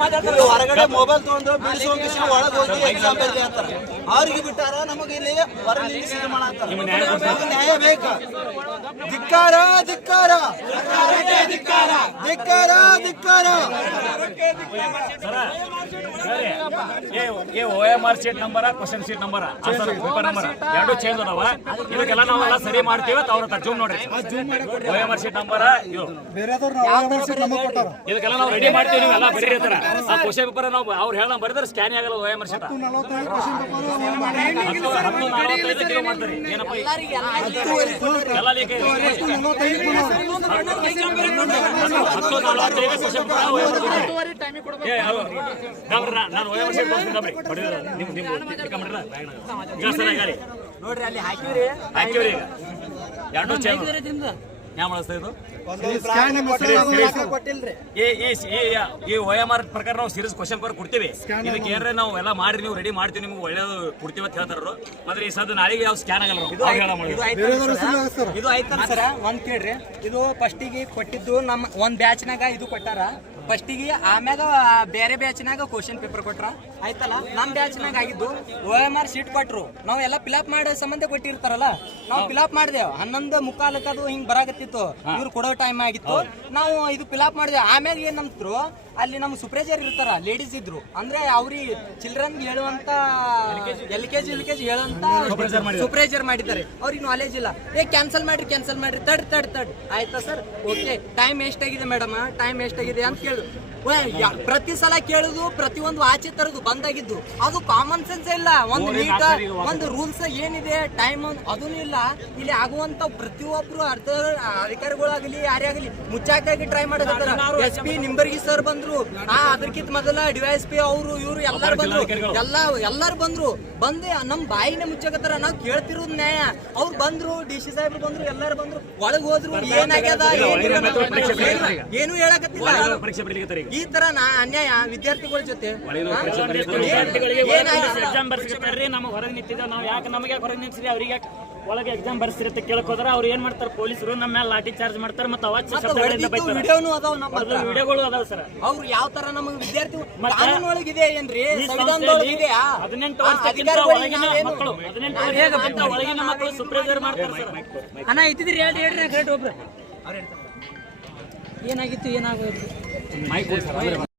ಹೊರಗಡೆ ಮೊಬೈಲ್ ತಗೊಂಡು ಬಿಡಿಸೋಕೆ ಒಳಗೆ ಹೋಗಿ ಎಕ್ಸಾಮ್ ಬರಲಿ ಅಂತಾರೆ. ಅವ್ರಿಗೆ ಬಿಟ್ಟಾರ ನಮಗೆ ಇಲ್ಲಿ ಹೊರಗೆ ನ್ಯಾಯ ಬೇಕಾ? ಧಿಕ್ಕಾರ ಧಿಕ್ಕಾರ ಧಿಕ್ಕಾರ ಧಿಕ್ಕಾರ ಧಿಕ್ಕಾರ. OMR sheet number question sheet number paper number ಎರಡು ಚೇಂಜ್ ಅದಾವ. ಇದಕ್ಕೆಲ್ಲ ನಾವೆಲ್ಲ ಸರಿ ಮಾಡ್ತೀವಿ. ಅವ್ರ ಜೂಮ್ ನೋಡ್ರಿ. OMR ಶೀಟ್ ನಂಬರ್ ಇದಕ್ಕೆಲ್ಲ ನಾವು ರೆಡಿ ಮಾಡ್ತೀವಿ. ನೀವೆಲ್ಲ ಬರೀತಾರ ಆ ಕ್ವಶನ್ ಪೇಪರ್ ನಾವು ಅವ್ರು ಹೇಳ ಬರೆದ್ರೆ ಸ್ಕ್ಯಾನ್ ಆಗಲ್ಲ. OMR ಶೀಟ್ 10:45 ಕಿಲೋ ಮಾಡ್ತಾರೆ. ಏನಪ್ಪ ಎಲ್ಲ ಲೀಕ್ 10:45 ಕ್ವಶನ್ ನಾನು OMR ಶೀಟ್ ತೋರಿಸ್ತೀನಿ. ನೋಡ್ರಿ ಅಲ್ಲಿ ಹಾಕಿವ್ರಿ ಎರಡು ಚೇಂಜ್ ಯಾವ ಮಾಡಿಸ್ತಾ ಇದು ಈ OMR ಪ್ರಕಾರ ನಾವು ಸೀರೀಸ್ ಕ್ವಶನ್ ಪೇಪರ್ ಕೊಡ್ತೀವಿ. ಇದಕ್ಕೆ ಏನ್ರೆ ನಾವು ಎಲ್ಲ ಮಾಡಿ ನೀವು ರೆಡಿ ಮಾಡ್ತೀವಿ, ನಿಮ್ಗೆ ಒಳ್ಳೇದು ಕೊಡ್ತೀವಿ ಅಂತ ಹೇಳ್ತಾರ. ಆದ್ರೆ ಈ ಸದ್ ನಾಳೆಗೆ ಯಾವ ಸ್ಕ್ಯಾನ್ ಆಗಲ್ಲ. ಇದು ಆಯ್ತಲ್ಲ ಸರ, ಒಂದ್ ಕೇಳ್ರಿ. ಇದು ಫಸ್ಟಿಗೆ ಕೊಟ್ಟಿದ್ದು ನಮ್ಮ ಒಂದ್ ಬ್ಯಾಚ್ನಾಗ ಇದು ಕೊಟ್ಟಾರ ಫಸ್ಟಿಗೆ, ಆಮ್ಯಾಗ ಬೇರೆ ಬ್ಯಾಚ್ನಾಗ ಕ್ವಶನ್ ಪೇಪರ್ ಕೊಟ್ರ ಆಯ್ತಲ್ಲ. ನಮ್ ಬ್ಯಾಚ್ನಾಗ ಆಗಿದ್ದು OMR ಶೀಟ್ ಕೊಟ್ರು. ನಾವ್ ಎಲ್ಲ ಫಿಲ್ಅಪ್ ಮಾಡೋ ಸಂಬಂಧ ಕೊಟ್ಟಿರ್ತಾರಲ್ಲ, ನಾವು ಫಿಲ್ಅಪ್ ಮಾಡಿದೆವು. 11:45 ಅದು ಹಿಂಗ್ ಬರಾಕತ್ತಿತ್ತು. ಇವ್ರು ಕೊಡೋ ಟೈಮ್ ಆಗಿತ್ತು. ನಾವು ಇದು ಫಿಲ್ಅಪ್ ಮಾಡಿದೆವು. ಆಮ್ಯಾಗ ಏನ್ ಅಂದ್ರು, ಅಲ್ಲಿ ನಮ್ ಸೂಪರ್ವೈಸರ್ ಇರ್ತಾರ, ಲೇಡೀಸ್ ಇದ್ರು. ಅಂದ್ರೆ ಅವ್ರಿಗೆ ಚಿಲ್ಡ್ರನ್ ಹೇಳುವಂತ LKG ಹೇಳುವಂತ ಸೂಪರ್ವೈಸರ್ ಮಾಡಿದ್ದಾರೆ. ಅವ್ರಿಗೆ ನಾಲೆಜ್ ಇಲ್ಲ. ಕ್ಯಾನ್ಸಲ್ ಮಾಡ್ರಿ ತಡ್ ಆಯ್ತಾ ಸರ್, ಓಕೆ ಟೈಮ್ ಎಷ್ಟಾಗಿದೆ ಮೇಡಮ್, ಟೈಮ್ ಎಷ್ಟಾಗಿದೆ ಅಂತ ಕೇಳು. ಪ್ರತಿ ಸಲ ಕೇಳುದು, ಪ್ರತಿಯೊಂದು ಆಚೆ ತರದು ಬಂದಾಗಿದ್ದು. ಅದು ಕಾಮನ್ ಸೆನ್ಸ್ ಇಲ್ಲ. ಒಂದು ನೀಟ ಒಂದು ರೂಲ್ಸ್ ಏನಿದೆ ಟೈಮ್ ಅದೂ ಇಲ್ಲ. ಇಲ್ಲಿ ಆಗುವಂತ ಪ್ರತಿಯೊಬ್ರು ಅಧಿಕಾರಿಗಳಾಗಲಿ ಯಾರೇ ಆಗಲಿ ಮುಚ್ಚಾಕಾಗಿ ಟ್ರೈ ಮಾಡೋದಾರ. SP ನಿಂಬರ್ಗಿ ಸರ್ ಬಂದ್ರು, ಅದಕ್ಕಿಂತ ಮೊದಲ DYSP ಅವರು ಇವರು ಎಲ್ಲಾರು ಬಂದ್ರು. ಬಂದು ನಮ್ ಬಾಯಿನೇ ಮುಚ್ಚಾಕತ್ತಾರ. ನಾವ್ ಕೇಳ್ತಿರೋದ್ ನ್ಯಾಯ. ಅವ್ರು ಬಂದ್ರು, DC ಸಾಹೇಬ್ರು ಬಂದ್ರು, ಎಲ್ಲಾರು ಬಂದ್ರು, ಒಳಗ್ ಹೋದ್ರು. ಏನಾಗ್ಯದ ಏನು ಹೇಳಕತ್ತಿಲ್ಲ. ಈ ತರ ಅನ್ಯಾಯ ವಿದ್ಯಾರ್ಥಿಗಳ ಜೊತೆ ಎಕ್ಸಾಮ್ ಬರ್ಸಿರ್ತಾರ್ರಿ. ನಮಗೆ ಹೊರಗೆ ನಿಂತಿದ್ದ ನಾವು ಯಾಕೆ ನಮಗೆ ಹೊರಗೆ ನಿಲ್ಸಿರಿ, ಅವ್ರಿಗೆ ಒಳಗೆ ಎಕ್ಸಾಮ್ ಬರ್ಸಿರುತ್ತೆ ಕೇಳ್ಕೋದ್ರ ಅವ್ರು ಏನ್ ಮಾಡ್ತಾರೆ, ಪೊಲೀಸರು ನಮ್ಮ ಮೇಲೆ ಲಾಠಿ ಚಾರ್ಜ್ ಮಾಡ್ತಾರೆ. ಮತ್ತೆ ವಿಡಿಯೋಗಳು ಅದಾವ ಸರ್. ಅವ್ರು ಯಾವ ತರ ನಮಗೆ ವಿದ್ಯಾರ್ಥಿ ಕಾನೂನೊಳಗಿದೆ ಏನ್ರಿ, ಸಂವಿಧಾನದೊಳಗಿದೆ. 18 ವರ್ಷಕ್ಕಿಂತ ಒಳಗಿನ ಮಕ್ಕಳು ಸೂಪರ್ವೈಸರ್ ಮಾಡ್ತಾರೆ ಸರ್. ಅಣ್ಣ ಇತ್ತಿದ್ರಿ ಹೇಳ್ರಿ ಕರೆಕ್ಟ್ ಒಬ್ರು ಏನಾಗಿತ್ತು ಏನಾಗೋದು